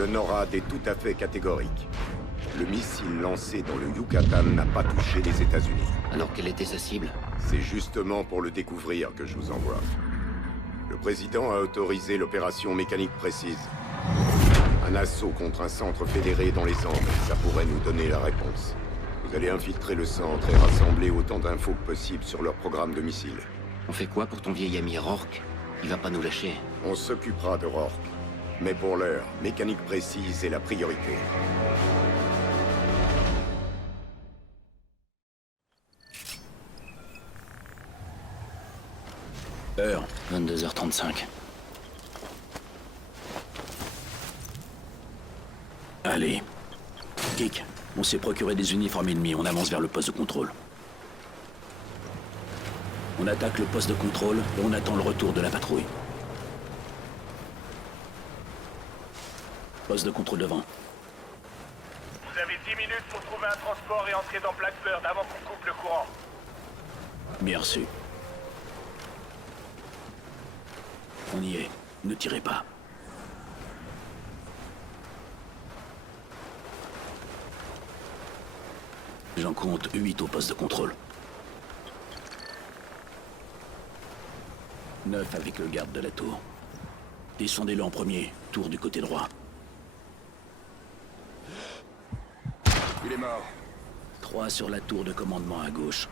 Le NORAD est tout à fait catégorique. Le missile lancé dans le Yucatan n'a pas touché les États-Unis. Alors quelle était sa cible? C'est justement pour le découvrir que je vous envoie. Le président a autorisé l'opération mécanique précise. Un assaut contre un centre fédéré dans les Andes, ça pourrait nous donner la réponse. Vous allez infiltrer le centre et rassembler autant d'infos que possible sur leur programme de missiles. On fait quoi pour ton vieil ami Rourke? Il va pas nous lâcher. On s'occupera de Rourke. Mais pour l'heure, mécanique précise est la priorité. Heure 22h35. Allez. Kik, on s'est procuré des uniformes ennemis, on avance vers le poste de contrôle. On attaque le poste de contrôle et on attend le retour de la patrouille. Poste de contrôle devant. Vous avez 10 minutes pour trouver un transport et entrer dans Blackbird avant qu'on coupe le courant. Bien reçu. On y est. Ne tirez pas. J'en compte 8 au poste de contrôle. 9 avec le garde de la tour. Descendez-le en premier, tour du côté droit. Il est mort. 3 sur la tour de commandement à gauche.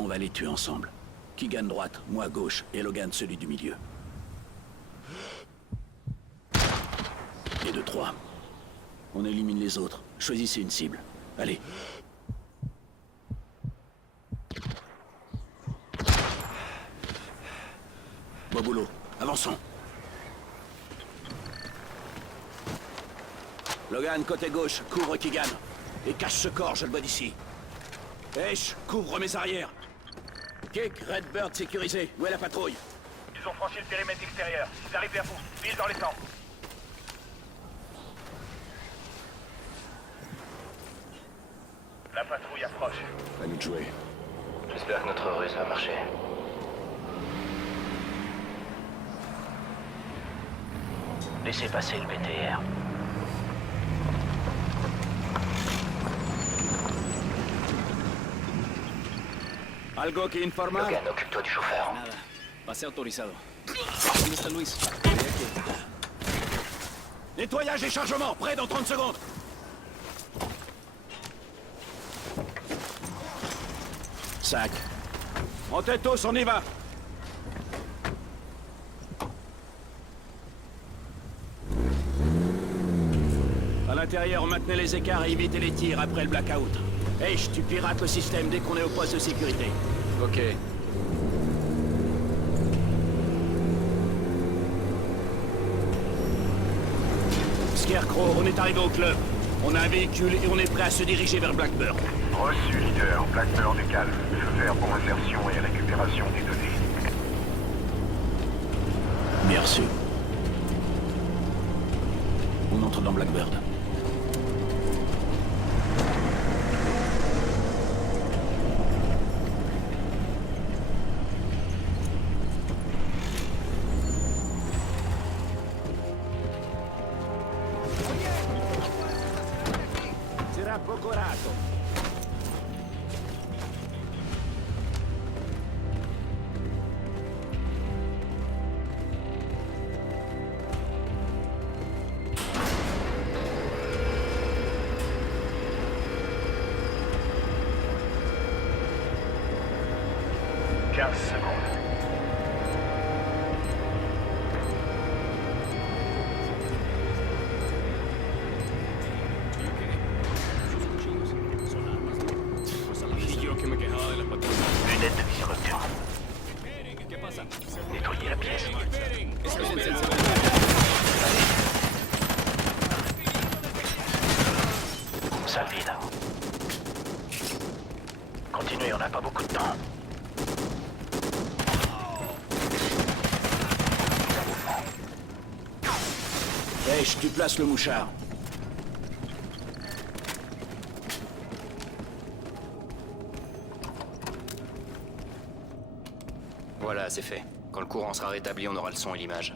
On va les tuer ensemble. Keegan droite, moi à gauche, et Logan celui du milieu. Et de 3. On élimine les autres. Choisissez une cible. Allez. Bon boulot. Avançons. Logan, côté gauche, couvre Keegan. Et cache ce corps, je le vois d'ici. Ash, couvre mes arrières. Kik, Redbird sécurisé. Où est la patrouille? Ils ont franchi le périmètre extérieur. Ils arrivent vers vous. Pile dans les temps. La patrouille approche. À nous de jouer. J'espère que notre ruse va marcher. Laissez passer le BTR. Algo que informar? Logan, occupe-toi du chauffeur. Nada. Pase autorizado. ¿Dónde está Luis? Nettoyage et chargement, prêt dans 30 secondes. Sac. En tête hausse, on y va. À l'intérieur, maintenez les écarts et évitez les tirs après le blackout. H, tu pirates le système dès qu'on est au poste de sécurité. Ok. Scarecrow, on est arrivé au club. On a un véhicule et on est prêt à se diriger vers Blackbird. Reçu, leader. Blackbird est calme. Feu vert pour insertion et récupération des données. Bien reçu. On entre dans Blackbird. Sarà poco rato. Lunette de vision nocturne. Nettoyez la pièce. Salle vide. Continuez, on n'a pas beaucoup de temps. H, tu places le mouchard. Voilà, c'est fait. Quand le courant sera rétabli, on aura le son et l'image.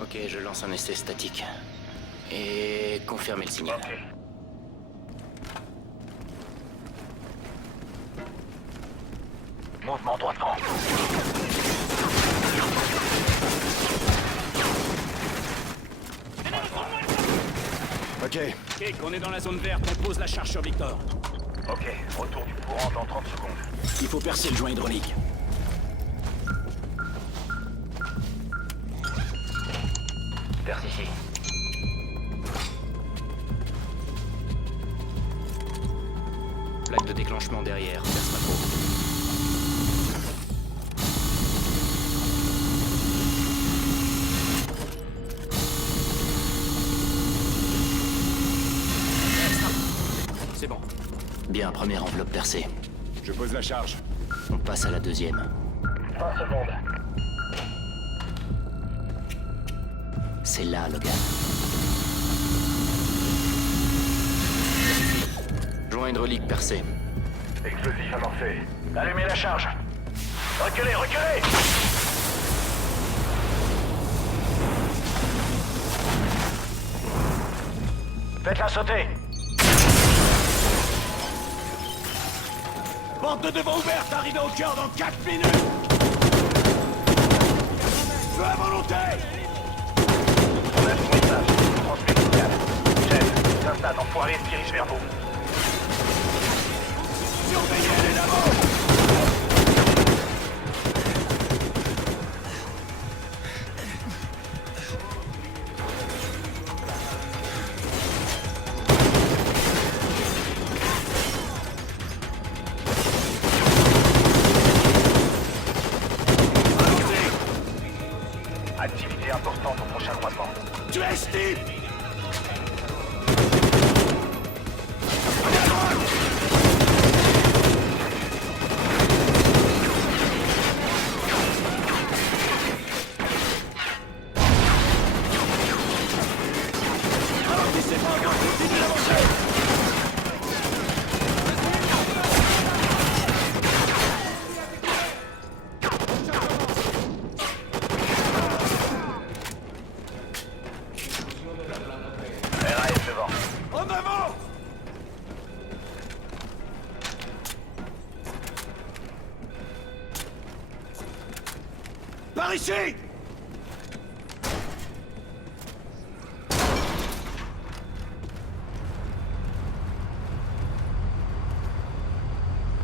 Ok, je lance un essai statique. Et confirmez le signal. Ok. Mouvement droit devant. Ok, Kek, on est dans la zone verte, on pose la charge sur Victor. Ok, retour du courant dans 30 secondes. Il faut percer le joint hydraulique. Perce ici. Plaque de déclenchement derrière, perce pas trop. C'est bon. Bien, première enveloppe percée. je pose la charge. On passe à la deuxième. 20 secondes. C'est là, Logan. Joint hydraulique percé. Explosif amorcé. Allumez la charge. Reculez, reculez! Faites-la sauter! Porte de devant ouverte, arrivé au cœur dans 4 minutes. Feu à volonté. On a son message. Transmet le signal. Chef, s'installe, enfoiré, se dirige vers vous. Surveillez les lavaux. Activité importante au prochain croisement. Tu es Steve. Ralentissez pas encore, continuez d'avancer. RAF devant. En avant. Par ici.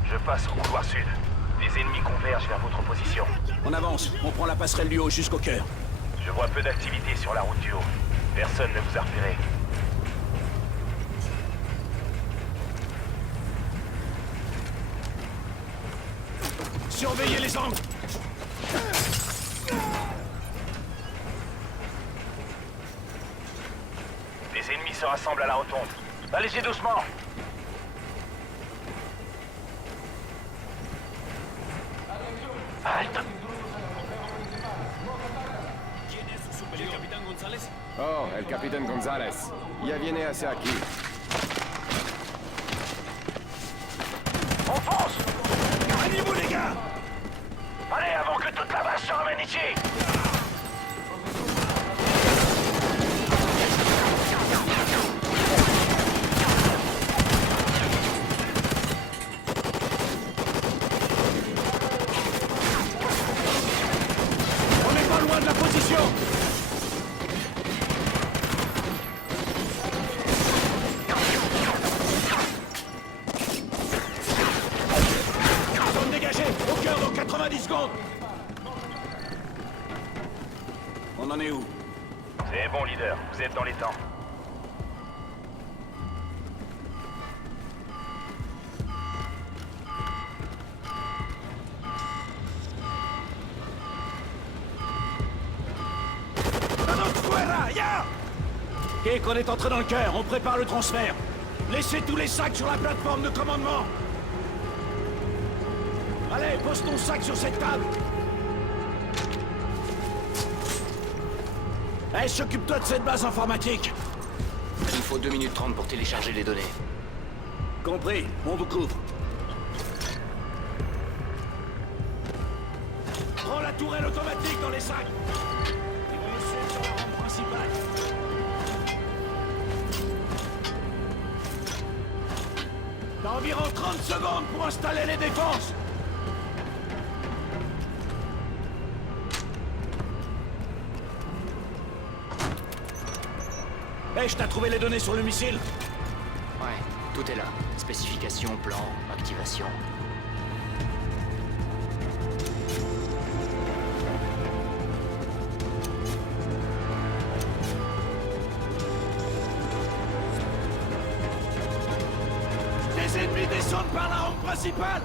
Je passe au couloir sud. Les ennemis convergent vers votre position. On avance, on prend la passerelle du haut jusqu'au cœur. Je vois peu d'activité sur la route du haut. Personne ne vous a repéré. Surveillez les angles. Les ennemis se rassemblent à la rotonde. Allez-y doucement. Halte. Oh, el capitaine González. Ya viene hacia aquí. On fonce. Gagnez-vous les gars. Allez, avant que toute la base se ramène ici. On n'est pas loin de la position. Zone dégagée, au cœur dans 90 secondes. On en est où? C'est bon, leader. Vous êtes dans les temps. Kek, on est entré dans le cœur, on prépare le transfert. Laissez tous les sacs sur la plateforme de commandement. Allez, pose ton sac sur cette table. Hey, s'occupe-toi de cette base informatique. Il faut 2 minutes 30 pour télécharger les données. Compris, on vous couvre. Prends la tourelle automatique dans les sacs. Ils vont nous suivre sur la rampe. Environ 30 secondes pour installer les défenses. Hey, je t'ai trouvé les données sur le missile? Ouais, tout est là. Spécification, plan, activation. Les ennemis descendent par la rampe principale.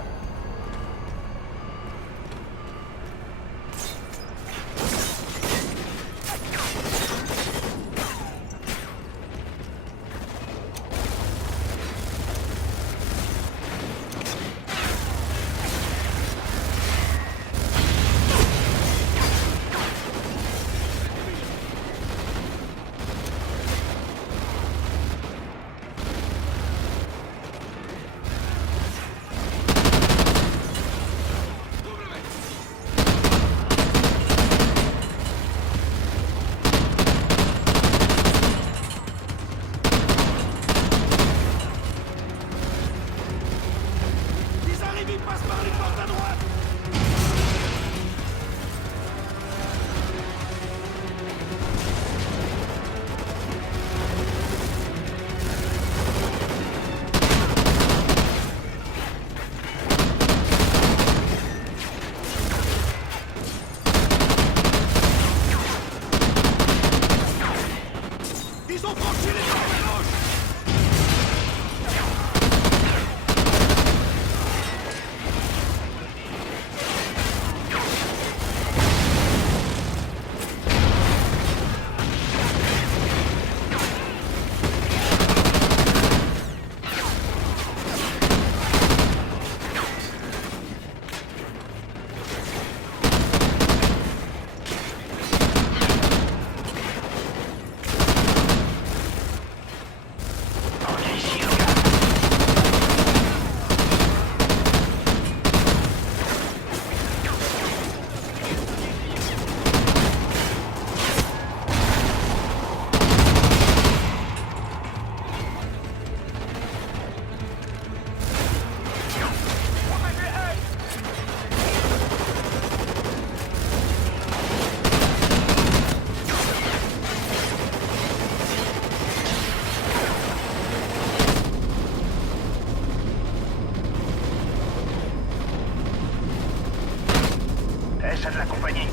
Chef de la compagnie.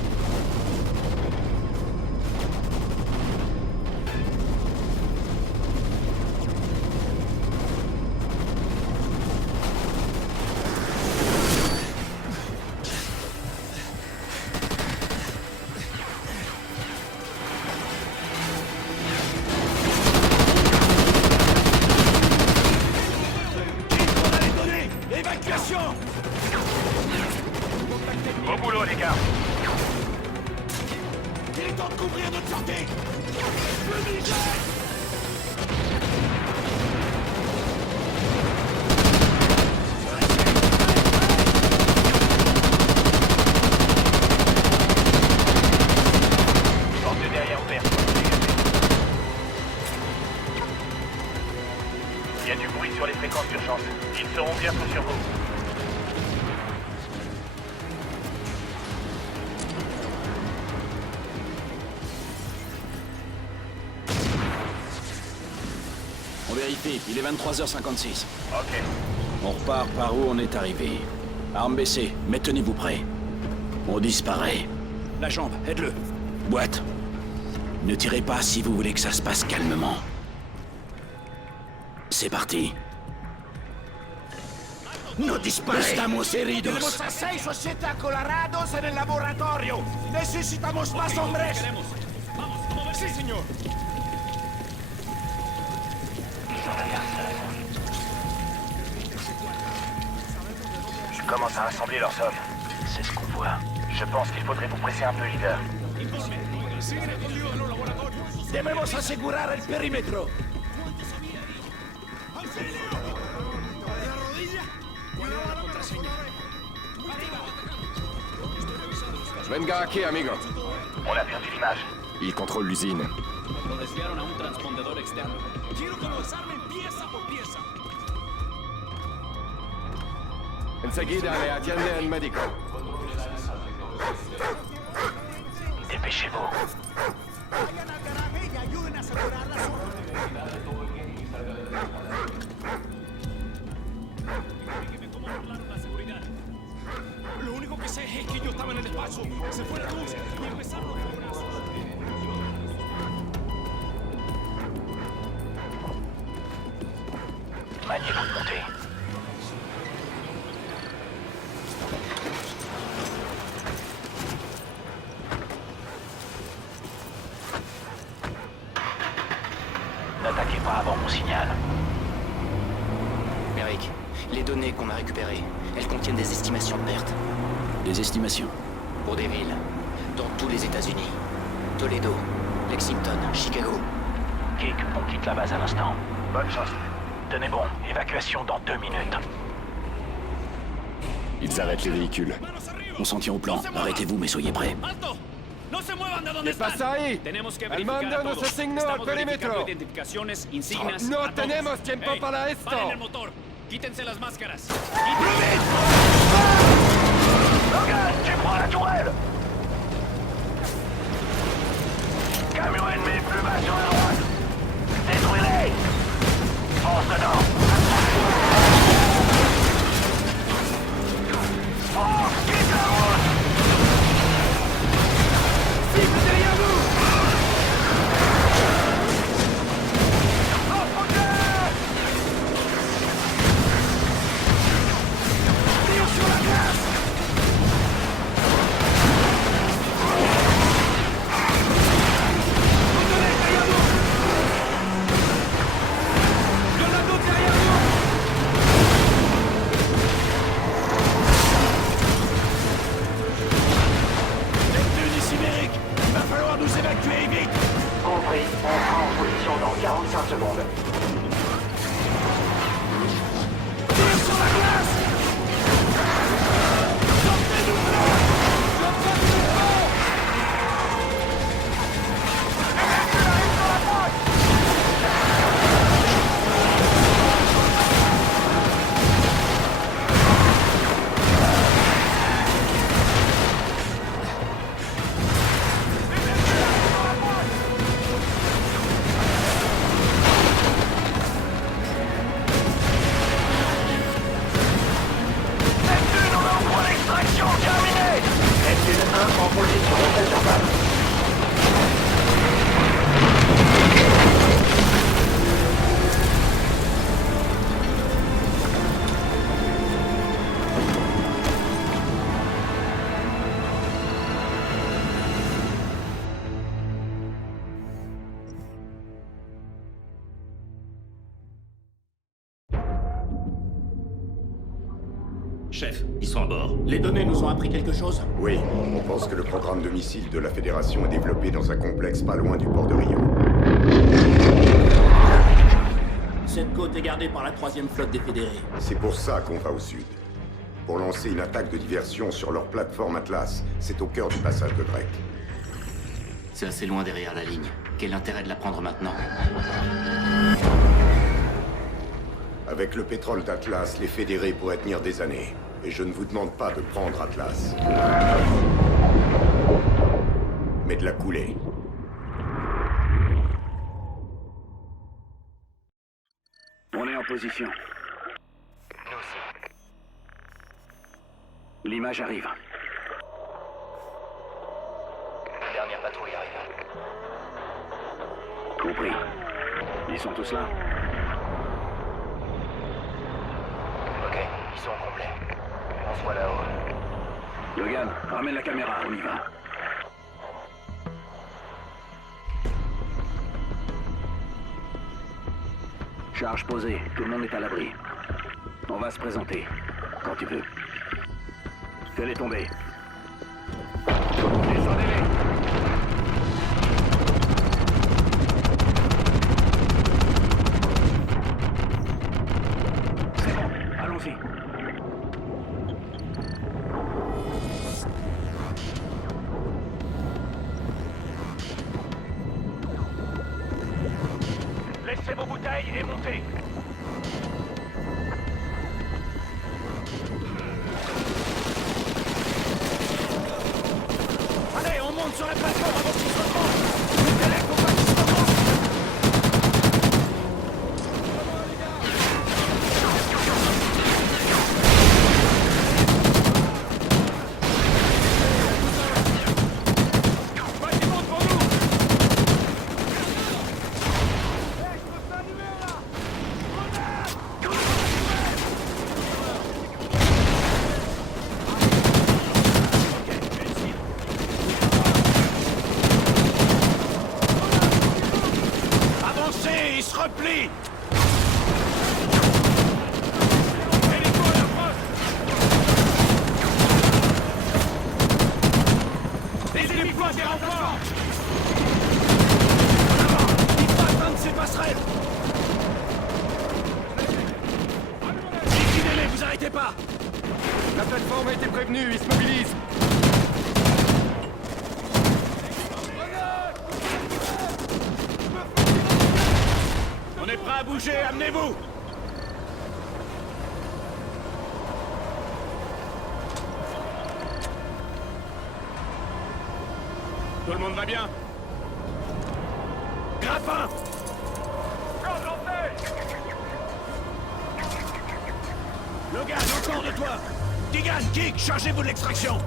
Évacuation! Au boulot, les gars. Il est temps de couvrir notre sortie! Porte de derrière ouverte. Il y a du bruit sur les fréquences d'urgence. Ils seront bientôt sur vous. On vérifie, il est 23h56. Ok. On repart par où on est arrivé. Armes baissées, mais tenez-vous prêts. On disparaît. La jambe, aide-le. Boîte. Ne tirez pas si vous voulez que ça se passe calmement. C'est parti. No dispare! Estamos heridos! Tenemos a 6 o 7 acolarados en el laboratorio. Necesitamos más hombres. Sí, señor. Je commence à rassembler leurs hommes. C'est ce qu'on voit. Je pense qu'il faudrait vous presser un peu, leader. Debemos asegurar el perímetro. Venga aquí, amigo. On a perdu l'image. Il contrôle l'usine. Lo desviaron a un transpondedor externo. Quiero que lo desarmen pieza por pieza. Enseguida le atiende el médico. Dépêchez-vous. Vayan al garaje y ayuden a asegurar la zona. Lo único que sé es que yo estaba en el despacho, se fue la luz y empezaron los cabronazos. Maniez-vous de monter. N'attaquez pas avant mon signal. Merrick, les données qu'on a récupérées, elles contiennent des estimations de pertes. Des estimations. Pour des villes, dans tous les États-Unis. Toledo, Lexington, Chicago. Kick, on quitte la base à l'instant. Bonne chance. Tenez bon, évacuation dans 2 minutes. Ils arrêtent les véhicules. On s'en tient au plan. Arrêtez-vous, mais soyez prêts. ¡Alto! ¡No se muevan de donde ¿Qué están! pasa ahí? Tenemos que El verificar mando a nos todos. asignó al Estamos verificando perímetro. identificaciones, insignias. No a todos. tenemos tiempo Ey, para esto. ¡Paren el motor! ¡Quítense las máscaras! Logan, tu prends la tourelle! Camion ennemi plus bas sur la droite! Détruis-les! Fonce dedans! Fonce! Quitte la route! Cible derrière nous! Enfoncez! Tire sur la glace! Compris, on sera en position dans 45 secondes. Tire sur la glace! Sortez-nous de là! Sortez-nous de là! Les véhicules arrivent sur la droite! Neptune, on envoie l'extraction terminée! Neptune 1 en position de cette surface. Chef, ils sont à bord. Les données nous ont appris quelque chose? Oui, on pense que le programme de missiles de la Fédération est développé dans un complexe pas loin du port de Rio. Cette côte est gardée par la 3e flotte des fédérés. C'est pour ça qu'on va au sud. Pour lancer une attaque de diversion sur leur plateforme Atlas. C'est au cœur du passage de Drake. C'est assez loin derrière la ligne. Quel intérêt de la prendre maintenant? Avec le pétrole d'Atlas, les fédérés pourraient tenir des années. Et je ne vous demande pas de prendre Atlas. Mais de la couler. On est en position. Nous aussi. L'image arrive. La dernière patrouille arrive. Compris. Ils sont tous là? Ok, ils sont au complet. On se voit là-haut. Logan, ramène la caméra, on y va. Charge posée, tout le monde est à l'abri. On va se présenter, quand tu veux. Fais-les tomber. Descendez-les! C'est bon, allons-y. Laissez vos bouteilles et montez. replie! Hélico à l'approche! Les ennemis pointent des renforts! En avant! Il faut atteindre ces passerelles! Liquidez-les, vous arrêtez pas! La plateforme a été prévenue, ils se mobilisent. On est prêt à bouger, amenez-vous! Tout le monde va bien? Grappin! Logan, encore de toi! Digan, Geek, chargez-vous de l'extraction!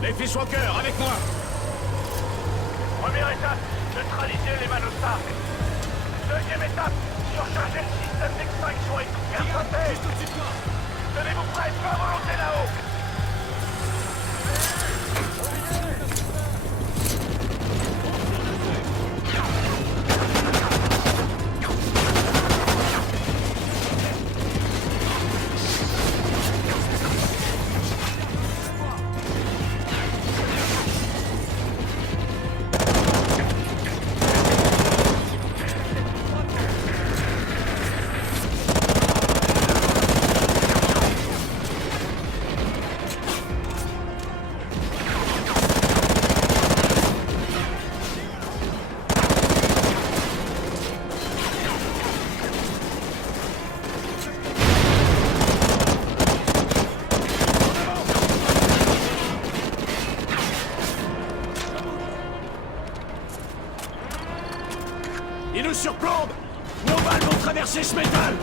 Les fils Walker, avec moi! Première étape, neutraliser les Manostas. Deuxième étape, surcharger le système d'extraction et tout faire sauter. Tenez-vous prêts, pas à volonté là-haut. Ils nous surplombent! Nos balles vont traverser ce métal!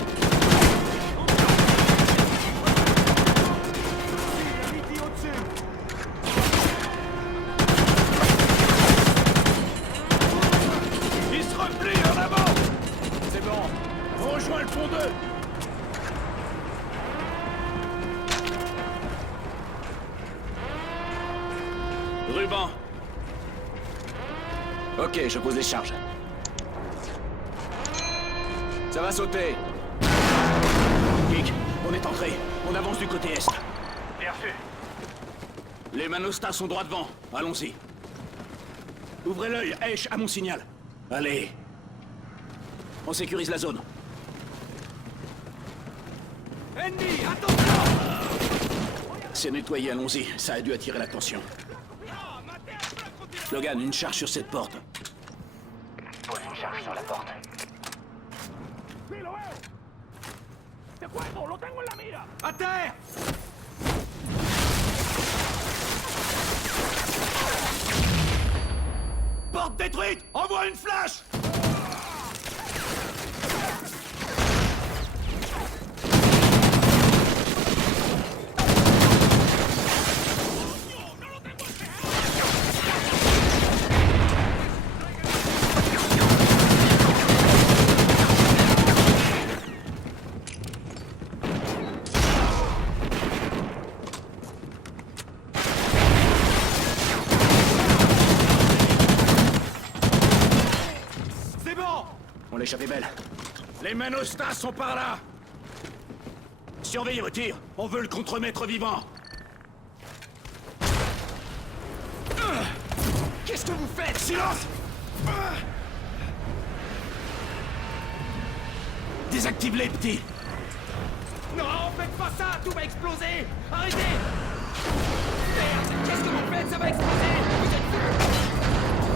Ils se replient en avant! C'est bon, on rejoint le pont 2! Ruban! Ok, je pose les charges. Ça va sauter. Geek, on est entré. On avance du côté est. Bien reçu. Les Manostas sont droit devant. Allons-y. Ouvrez l'œil, Hesh, à mon signal. Allez. On sécurise la zone. Ennemi, attention! C'est nettoyé, allons-y. Ça a dû attirer l'attention. Logan, une charge sur cette porte. Pose une charge sur la porte. À terre! Porte détruite! Envoie une flash! On l'échappait belle. Les Manostas sont par là! Surveillez vos tirs! On veut le contremaître vivant! Qu'est-ce que vous faites? Silence! Désactive-les, petits! Non, faites pas ça! Tout va exploser! Arrêtez! Merde! Qu'est-ce que vous faites? Ça va exploser! Vous êtes fous!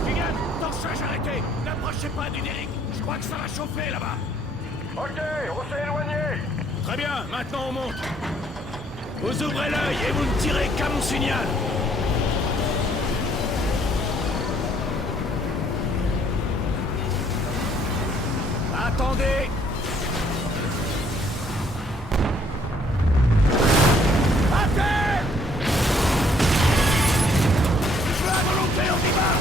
Regan, torchage arrêté! N'approchez pas du Derrick! Je crois que ça va chauffer là-bas! Ok, on s'est éloigné. Très bien, maintenant on monte! Vous ouvrez l'œil et vous ne tirez qu'à mon signal! Attendez! À terre! Je veux la volonté en vivant!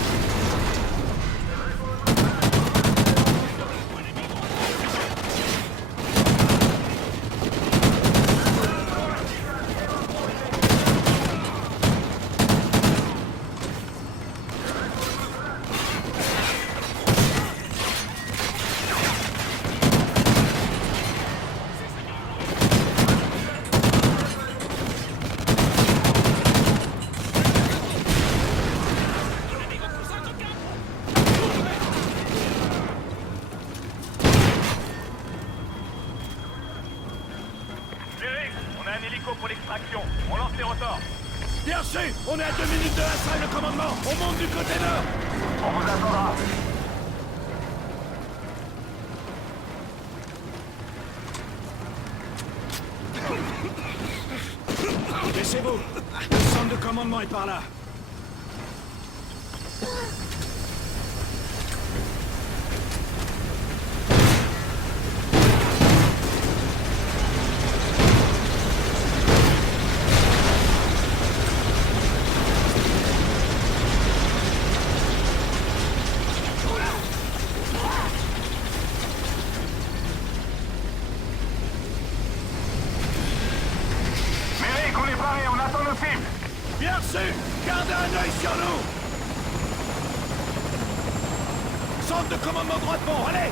On est à 2 minutes de la salle de commandement. On monte du côté nord. On vous attendra. Laissez-vous. Le centre de commandement est par là. Merrick, on est paré, on attend nos cibles. Bien reçu. Gardez un œil sur nous. Centre de commandement droit de pont, allez.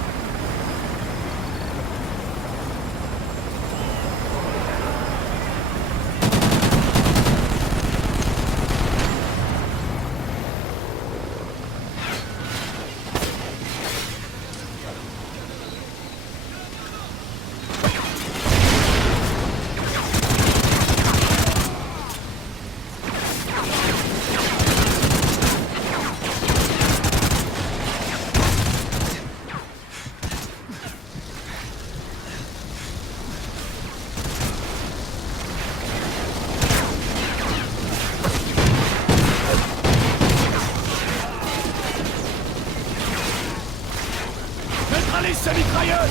Neutralise sa mitrailleuse.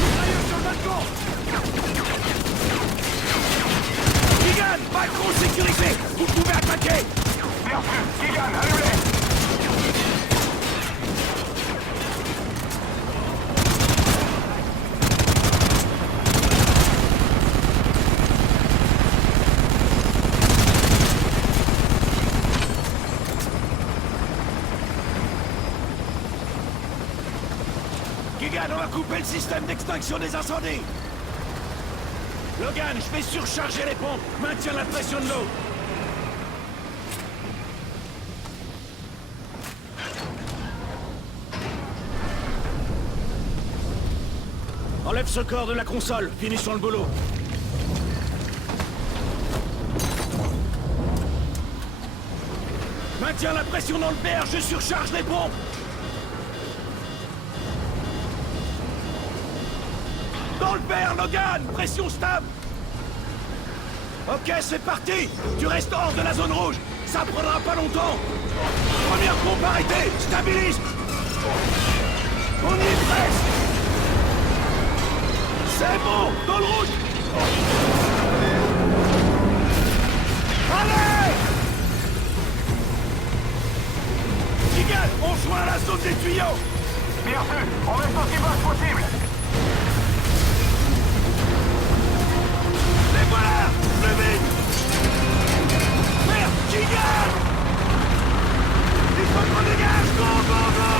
Mitrailleuse sur le balcon. Keegan, balcon sécurisé. Vous pouvez attaquer. Bien sûr, Keegan, allumez. Keegan, on va couper le système d'extinction des incendies. Logan, je vais surcharger les pompes. Maintiens la pression de l'eau. Enlève ce corps de la console. Finissons le boulot. Maintiens la pression dans le BR, je surcharge les pompes. Dans le BR, Logan. Pression stable. Ok, c'est parti. Tu restes hors de la zone rouge. Ça prendra pas longtemps. Première pompe arrêtée. Stabilise. On y est presque. C'est bon. Dans le rouge. Allez. Keegan, on joint à la zone des tuyaux. Bien sûr, on reste aussi bas que possible. Les voilà. Plus vite. Merde, Keegan. Il faut qu'on dégage. Go, go, go.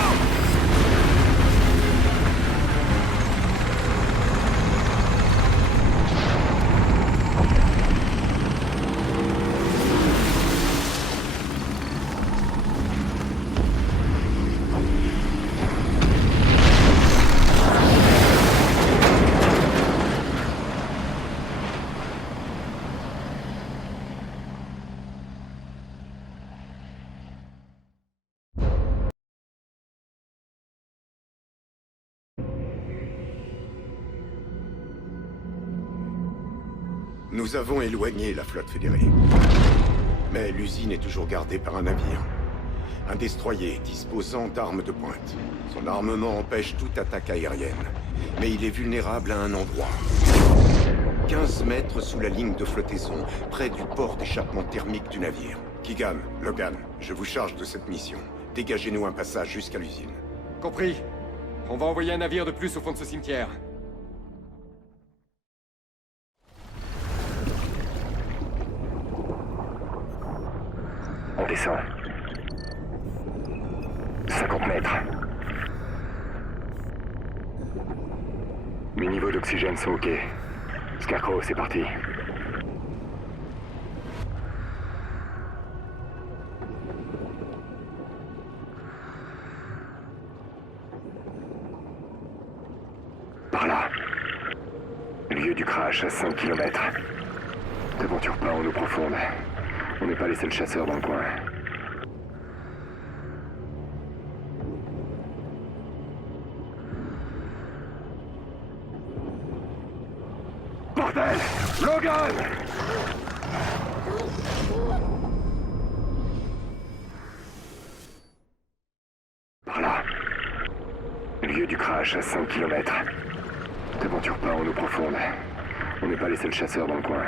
Nous avons éloigné la flotte fédérée. Mais l'usine est toujours gardée par un navire. Un destroyer disposant d'armes de pointe. Son armement empêche toute attaque aérienne. Mais il est vulnérable à un endroit. 15 mètres sous la ligne de flottaison, près du port d'échappement thermique du navire. Keegan, Logan, je vous charge de cette mission. Dégagez-nous un passage jusqu'à l'usine. Compris. On va envoyer un navire de plus au fond de ce cimetière. On descend. 50 mètres. Mes niveaux d'oxygène sont OK. Scarecrow, c'est parti. Par là. Lieu du crash à 5 km. T'aventures pas en eau profonde. On n'est pas les seuls chasseurs dans le coin. Bordel! Logan! Par là. Lieu du crash à 5 km. T'aventures pas en eau profonde. On n'est pas les seuls chasseurs dans le coin.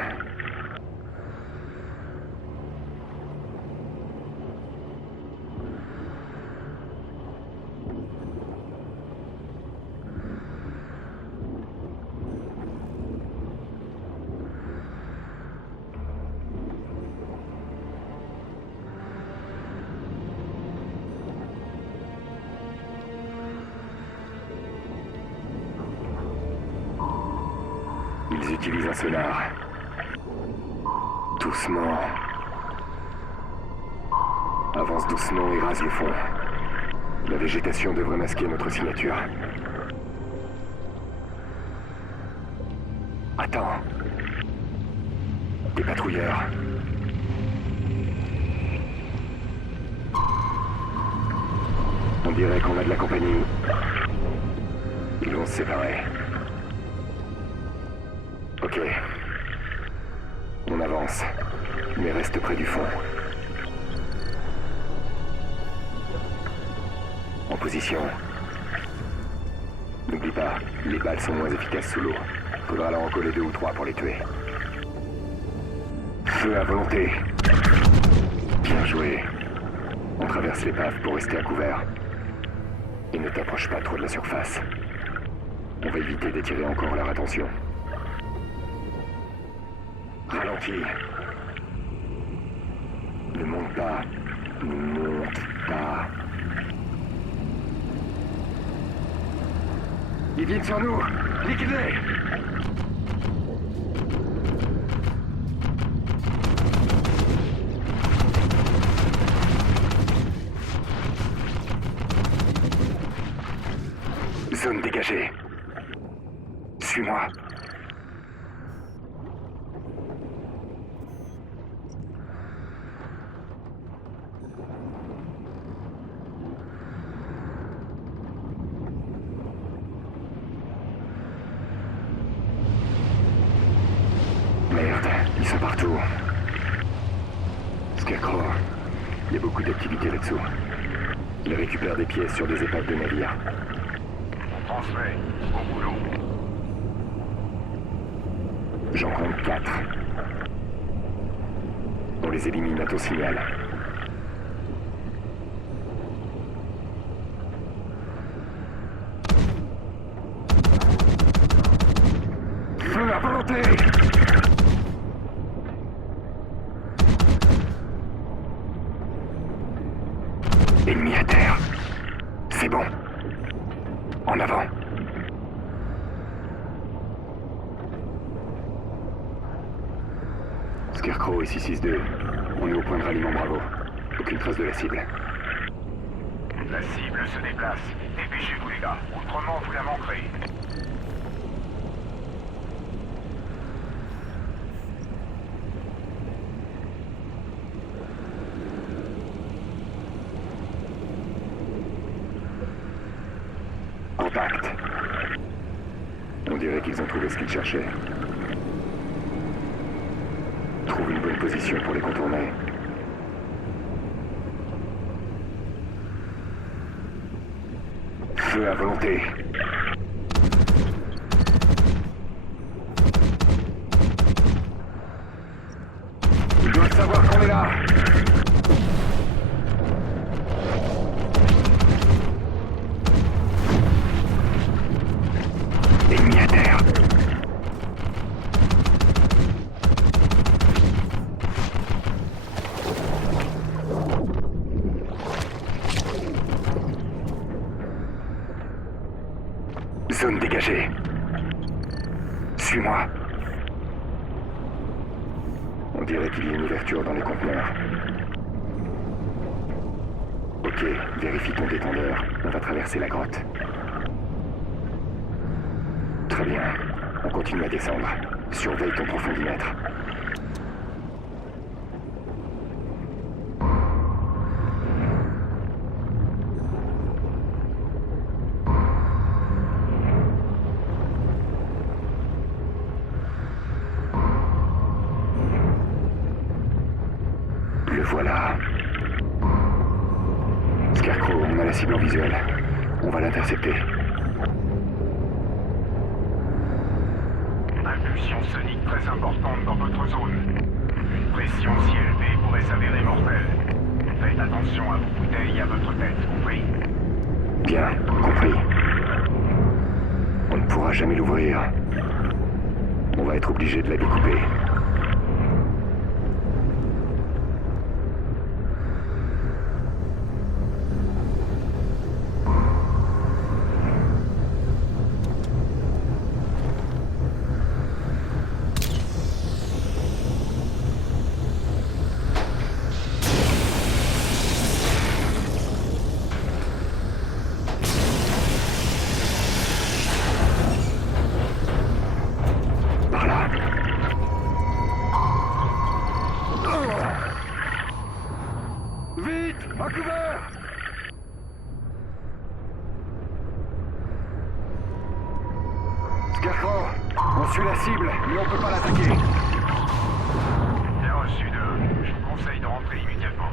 Ils utilisent un sonar. Doucement. Avance doucement et rase le fond. La végétation devrait masquer notre signature. Attends. Des patrouilleurs. On dirait qu'on a de la compagnie. Ils vont se séparer. Ok. On avance, mais reste près du fond. En position. N'oublie pas, les balles sont moins efficaces sous l'eau. Faudra leur en coller 2 ou 3 pour les tuer. Feu à volonté. Bien joué. On traverse l'épave pour rester à couvert. Et ne t'approche pas trop de la surface. On va éviter d'attirer encore leur attention. Ralentis. Ne monte pas. Ne monte pas. Ils viennent sur nous. Liquide-les. Zone dégagée. Suis-moi. Merde, ils sont partout. Scarecrow, il y a beaucoup d'activité là-dessous. Ils récupèrent des pièces sur des épaves de navires. On transmet. Au boulot. J'en compte 4. On les élimine à ton signal. Feu à volonté! Ennemi à terre. C'est bon. En avant. Scarecrow et 662. On est au point de ralliement Bravo. Aucune trace de la cible. La cible se déplace. Dépêchez-vous les gars. Autrement vous la manquerez. Contact. On dirait qu'ils ont trouvé ce qu'ils cherchaient. Trouve une bonne position pour les contourner. Feu à volonté. Ils doivent savoir qu'on est là. Ennemi à terre. On dirait qu'il y a une ouverture dans les conteneurs. Ok, vérifie ton détendeur. On va traverser la grotte. Très bien. On continue à descendre. Surveille ton profondimètre. Le voilà. Scarecrow, on a la cible en visuel. On va l'intercepter. Impulsion sonique très importante dans votre zone. Une pression si élevée pourrait s'avérer mortelle. Faites attention à vos bouteilles et à votre tête, compris? Bien, compris. On ne pourra jamais l'ouvrir. On va être obligé de la découper. Par là. Vite, à couvert! Scarecrow, on suit la cible, mais on peut pas l'attaquer. Bien reçu de... Je vous conseille de rentrer immédiatement.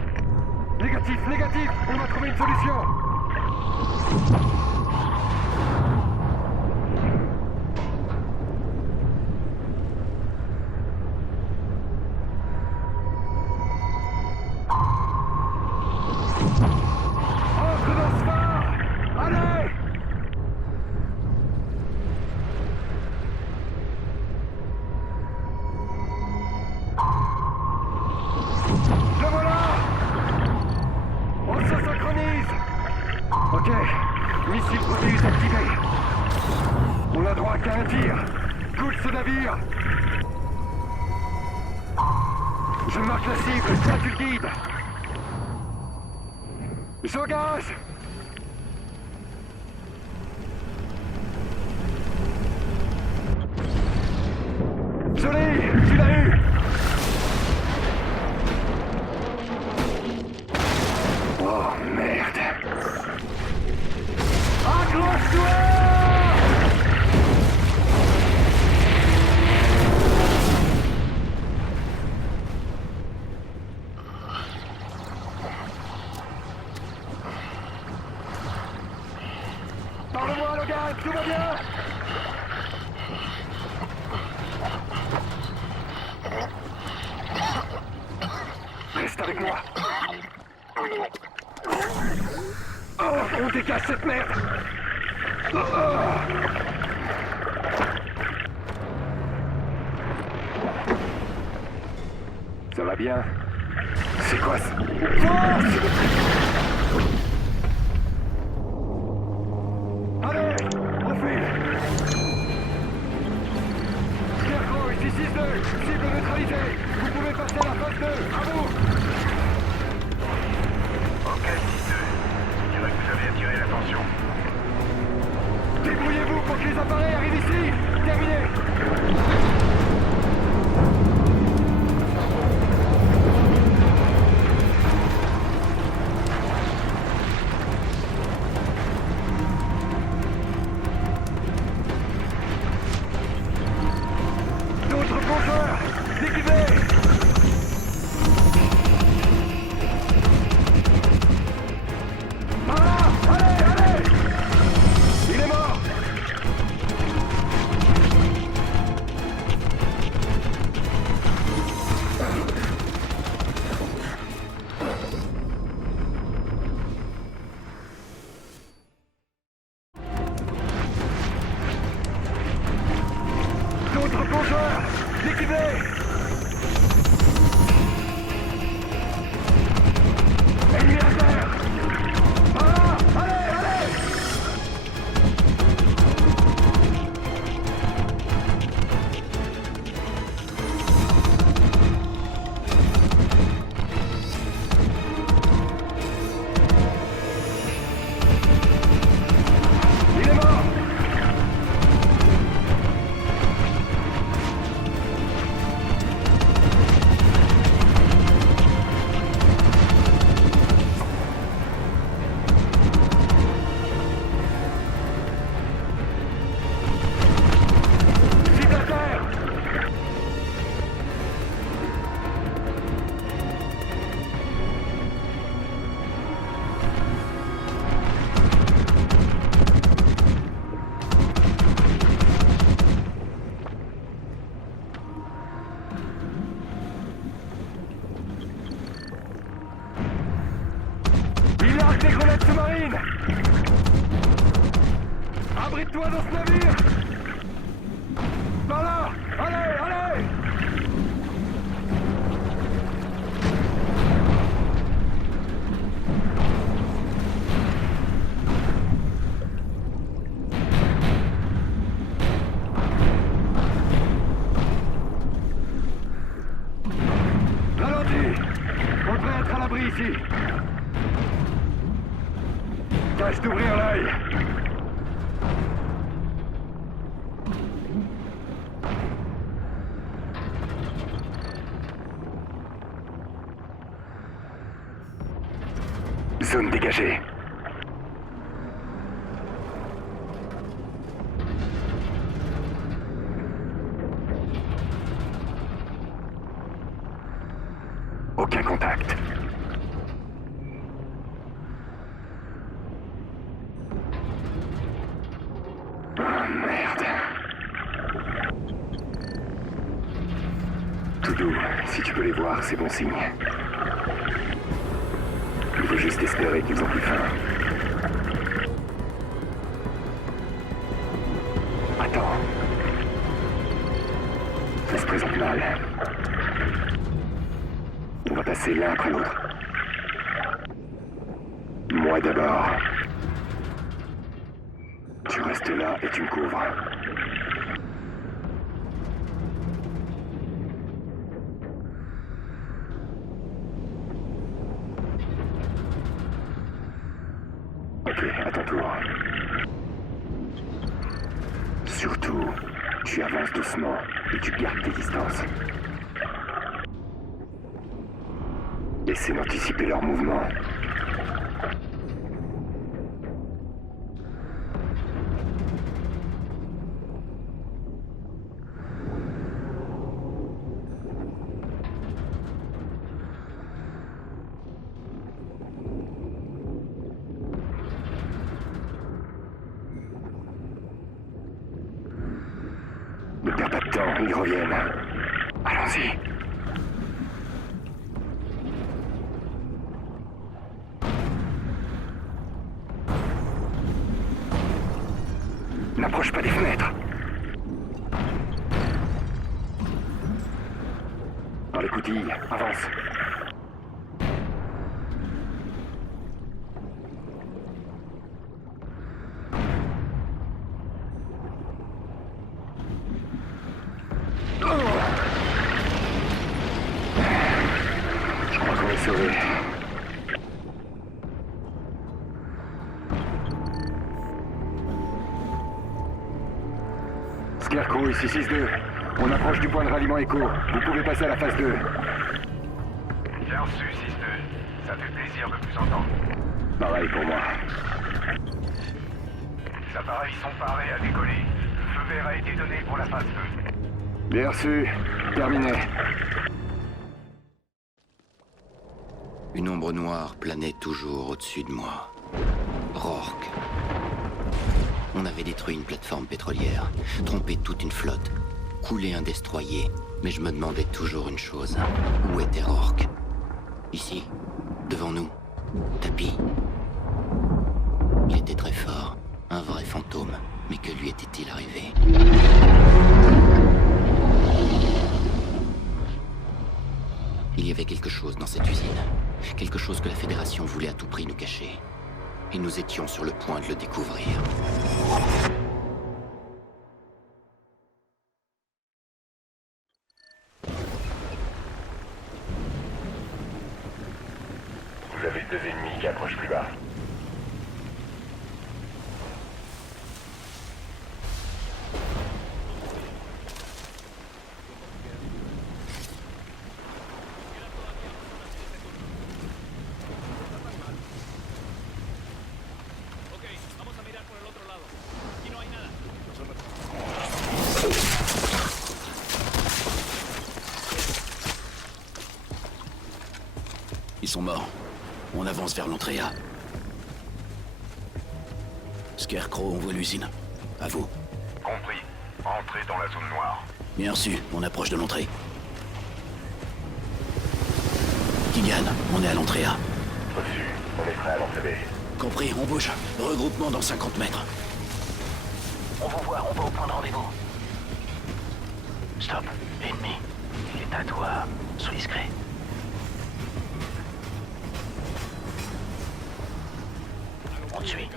Négatif, négatif, on va trouver une solution. Entre dans ce phare! Allez! Le voilà! On se synchronise! Ok, missile Proteus activé. On a droit qu'à un tir. Coule ce navire! Je marque la cible, toi tu le guides! J'engage! Joli! Tu l'as eu! Oh merde! Accroche-toi! Parle-moi, Logan, tout va bien? Reste avec moi. Oh, on dégage cette merde. Ça va bien? C'est quoi ça? Allez, on file! Scarecrow, ici 6-2, cible neutralisée. Vous pouvez passer à la phase 2, à vous! Ok, 6-2. Je dirais que vous avez attiré l'attention. Débrouillez-vous pour que les appareils arrivent ici! Terminé! Avec des grenades sous-marines! Abrite-toi dans ce navire! Par là! Allez, allez! Ralentis! On devrait être à l'abri ici. Tâche d'ouvrir l'œil. Zone dégagée. Aucun contact. Oh merde. Tout doux, si tu peux les voir, c'est bon signe. Il faut juste espérer qu'ils ont plus faim. Attends. Ça se présente mal. On va passer l'un après l'autre. Moi d'abord. Tu restes là et tu me couvres. Ok, à ton tour. Surtout, tu avances doucement et tu gardes tes distances. Essaie d'anticiper leurs mouvements. Ne perds pas de temps, ils reviennent. Allons-y. N'approche pas des fenêtres. Dans les coutilles, avance. Je crois qu'on est sauvé. Scarecrow, ici 6-2. On approche du point de ralliement Echo. Vous pouvez passer à la phase 2. Bien reçu, 6-2. Ça fait plaisir de vous entendre. Pareil pour moi. Les appareils sont parés à décoller. Le feu vert a été donné pour la phase 2. Bien reçu. Terminé. Une ombre noire planait toujours au-dessus de moi. Rourke. On avait détruit une plateforme pétrolière, trompé toute une flotte, coulé un destroyer, mais je me demandais toujours une chose. Où était Rourke? Ici, devant nous, tapis. Il était très fort, un vrai fantôme, mais que lui était-il arrivé? Il y avait quelque chose dans cette usine, quelque chose que la Fédération voulait à tout prix nous cacher. Et nous étions sur le point de le découvrir. Vous avez 2 ennemis qui approchent plus bas. Ils sont morts. On avance vers l'entrée A. Scarecrow, on voit l'usine. À vous. Compris. Entrez dans la zone noire. Bien reçu, on approche de l'entrée. Keegan, on est à l'entrée A. Reçu. On est prêt à l'entraîner. Compris, on bouge. Regroupement dans 50 mètres. On vous voit, on va au point de rendez-vous. Stop. Ennemi. Il est à toi. Sois discret. On te suit.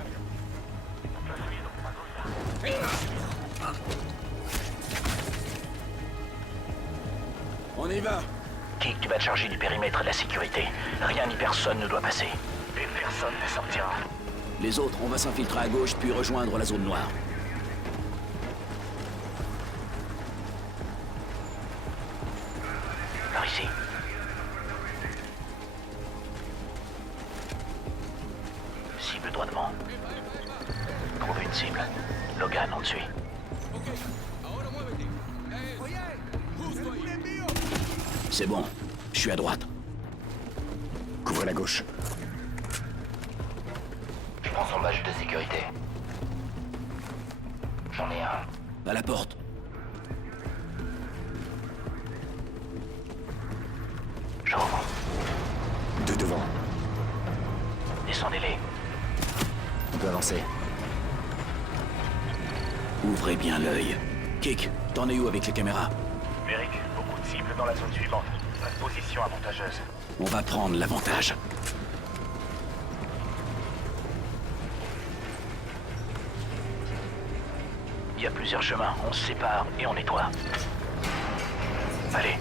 On y va. Kik, tu vas te charger du périmètre et de la sécurité. Rien ni personne ne doit passer. Et personne ne sortira. Les autres, on va s'infiltrer à gauche puis rejoindre la zone noire. Par ici. Cible droit devant. Trouve une cible. Logan, on te suit. C'est bon. Je suis à droite. Couvre la gauche. Je prends son badge de sécurité. J'en ai un. À la porte. Je reprends. Deux devant. Descendez-les. On peut avancer. Ouvrez bien l'œil. Kik, t'en es où avec les caméras? Merrick, beaucoup de cibles dans la zone suivante. Pas de position avantageuse. On va prendre l'avantage. Il y a plusieurs chemins. On se sépare et on nettoie. Allez.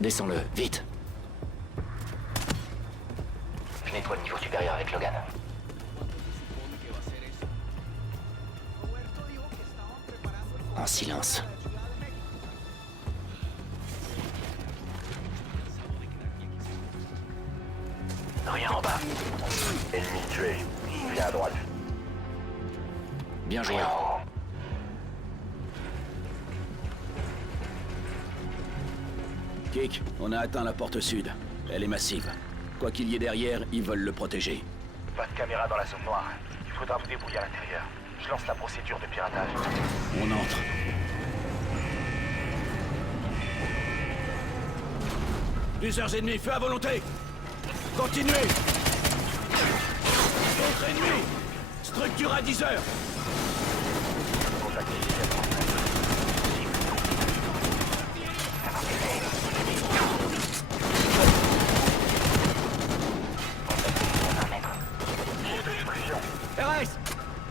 Descends-le, vite. Je nettoie le niveau supérieur avec Logan. En silence. Rien en bas. Ennemi tué. Viens à droite. Bien joué. Rien en haut. Kik, on a atteint la porte sud. Elle est massive. Quoi qu'il y ait derrière, ils veulent le protéger. Pas de caméra dans la zone noire. Il faudra vous débrouiller à l'intérieur. Je lance la procédure de piratage. On entre. Plusieurs ennemis, feu à volonté. Continuez. D'autres ennemis. Structure à 10 heures. RS!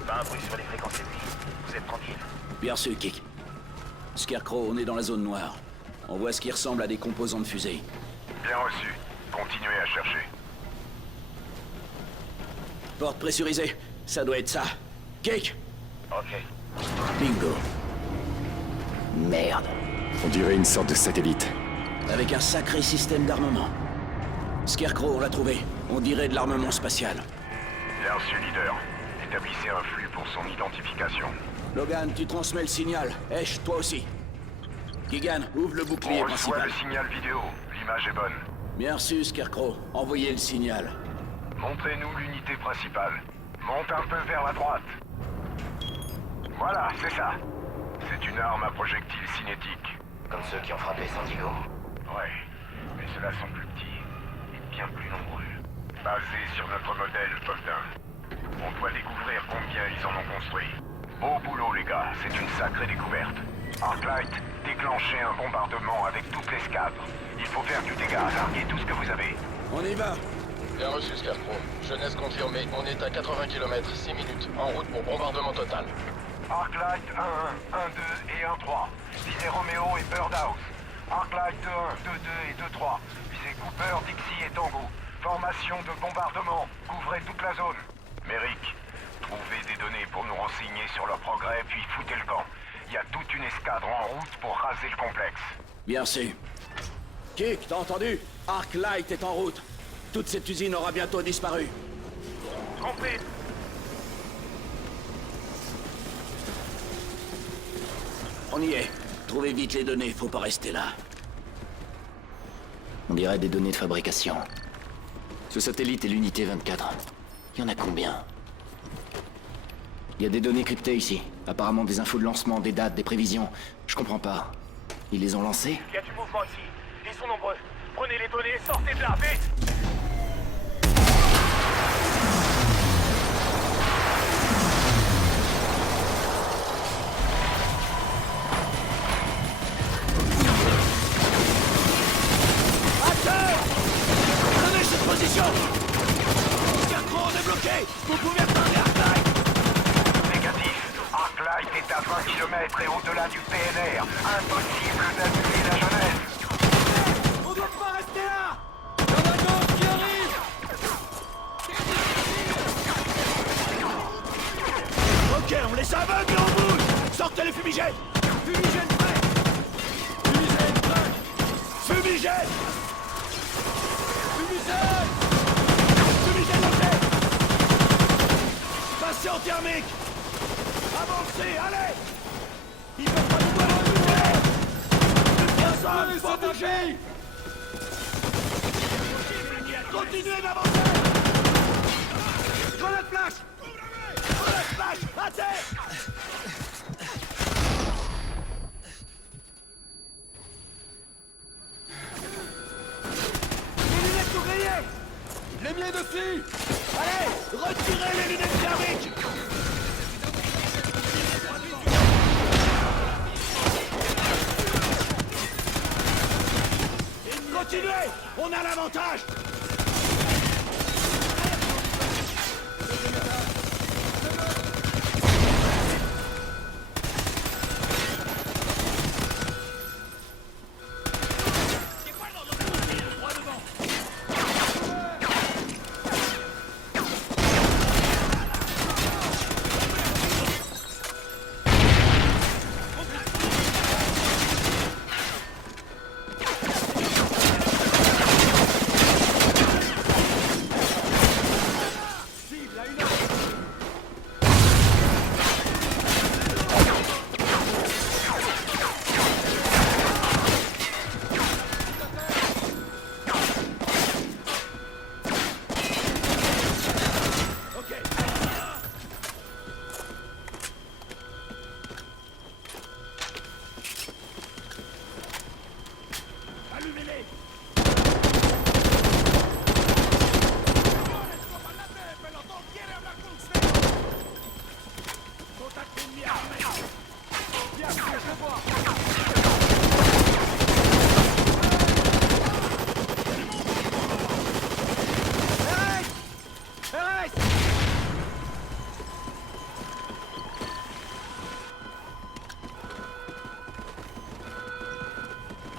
Pas un bruit sur les fréquences ennemies. Vous êtes tranquille. Bien sûr, Kik. Scarecrow, on est dans la zone noire. On voit ce qui ressemble à des composants de fusée. Bien reçu. Continuez à chercher. Porte pressurisée. Ça doit être ça. Kik! Ok. Bingo. Merde. On dirait une sorte de satellite. Avec un sacré système d'armement. Scarecrow, on l'a trouvé. On dirait de l'armement spatial. Bien reçu, leader. Établissez un flux pour son identification. Logan, tu transmets le signal. Esh, toi aussi. Keegan, ouvre le bouclier On reçoit principal. le signal vidéo. L'image est bonne. Bien reçu, Scarecrow. Envoyez le signal. Montrez-nous l'unité principale. Monte un peu vers la droite. Voilà, c'est ça. C'est une arme à projectile cinétique. Comme ceux qui ont frappé San Diego. Ouais, mais ceux-là sont plus petits et bien plus nombreux. Basés sur notre modèle, Bogdan. On doit découvrir combien ils en ont construit. Beau boulot, les gars, c'est une sacrée découverte. Arclight, déclenchez un bombardement avec toute l'escadre. Il faut faire du dégât, larguez tout ce que vous avez. On y va. Bien reçu, Scarecrow. Jeunesse confirmée, on est à 80 km, 6 minutes. En route pour bombardement total. Arclight 1-1, 1-2 et 1-3. Visez Romeo et Birdhouse. Arclight 2-1, 2-2 et 2-3. Visez Cooper, Dixie et Tango. Formation de bombardement. Couvrez toute la zone. Merrick, trouvez des données pour nous renseigner sur leur progrès, puis foutez le camp. Il y a toute une escadre en route pour raser le complexe. Bien reçu. Kik, t'as entendu? Arclight est en route. Toute cette usine aura bientôt disparu. Compris. On y est. Trouvez vite les données, faut pas rester là. On dirait des données de fabrication. Ce satellite est l'unité 24. Il y en a combien? Il y a des données cryptées ici. Apparemment des infos de lancement, des dates, des prévisions. Je comprends pas. Ils les ont lancées? Il y a du mouvement ici. Ils sont nombreux. Prenez les données et sortez de là, vite! Prenez cette position! Scarecrow débloqué! Vous pouvez retarder Arclight! Négatif. Arclight est à 20 km et au-delà du PNR. Impossible d'annuler la jeunesse. On doit pas rester là! Y'en a d'autres qui arrivent! Ok, on les aveugle et on bouge! Sortez les fumigènes! Fumigène prêt! Fumigène prêt! Fumigène! Fumigène! Fumigène lancé! Passez en thermique! Avancez, allez! Ils peuvent pas nous voir en personne, faut bouger! Continuez d'avancer! Grenade flash! Grenade flash! À terre! Les lunettes sont grillées! Les miens dessus! Allez! Retirez les lunettes thermiques! Continuez! On a l'avantage!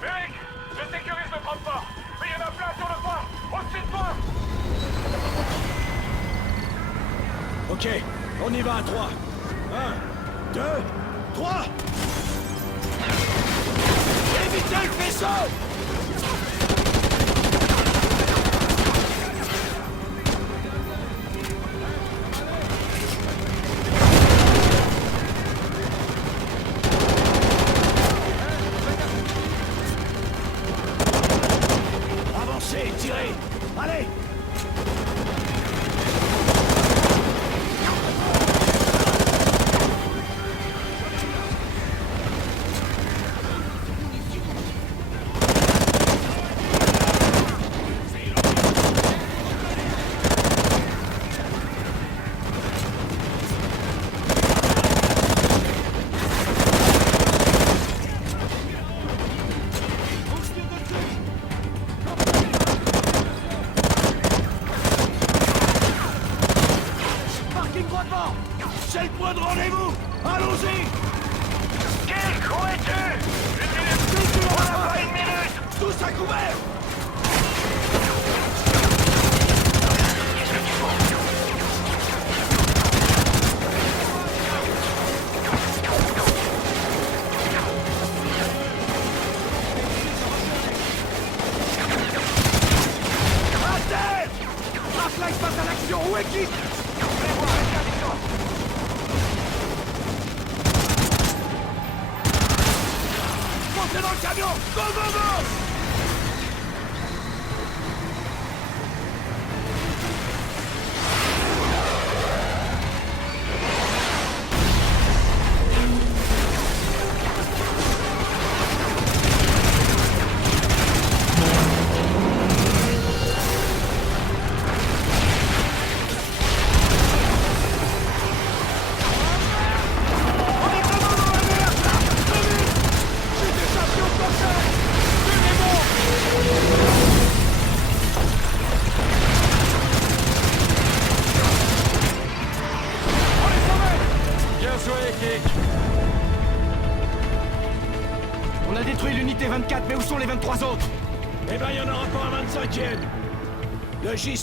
Eric, je sécurise le transport. Mais il y en a plein sur le toit, au-dessus de toi. Ok, on y va à 3. 1, 2, 3! Évitez le faisceau! Avancez, tirez! Allez! Parking droit devant! C'est le point de rendez-vous! Allons-y! Kill, où es-tu? Une minute! On n'a pas une minute! Tous à couvert! À terre! Arclight passe à l'action! Où est Kit? Montez dans le camion! Go, go, go! joué, Kik. On a détruit l'unité 24, mais où sont les 23 autres? Eh ben, il y en aura pas un 25e. Le J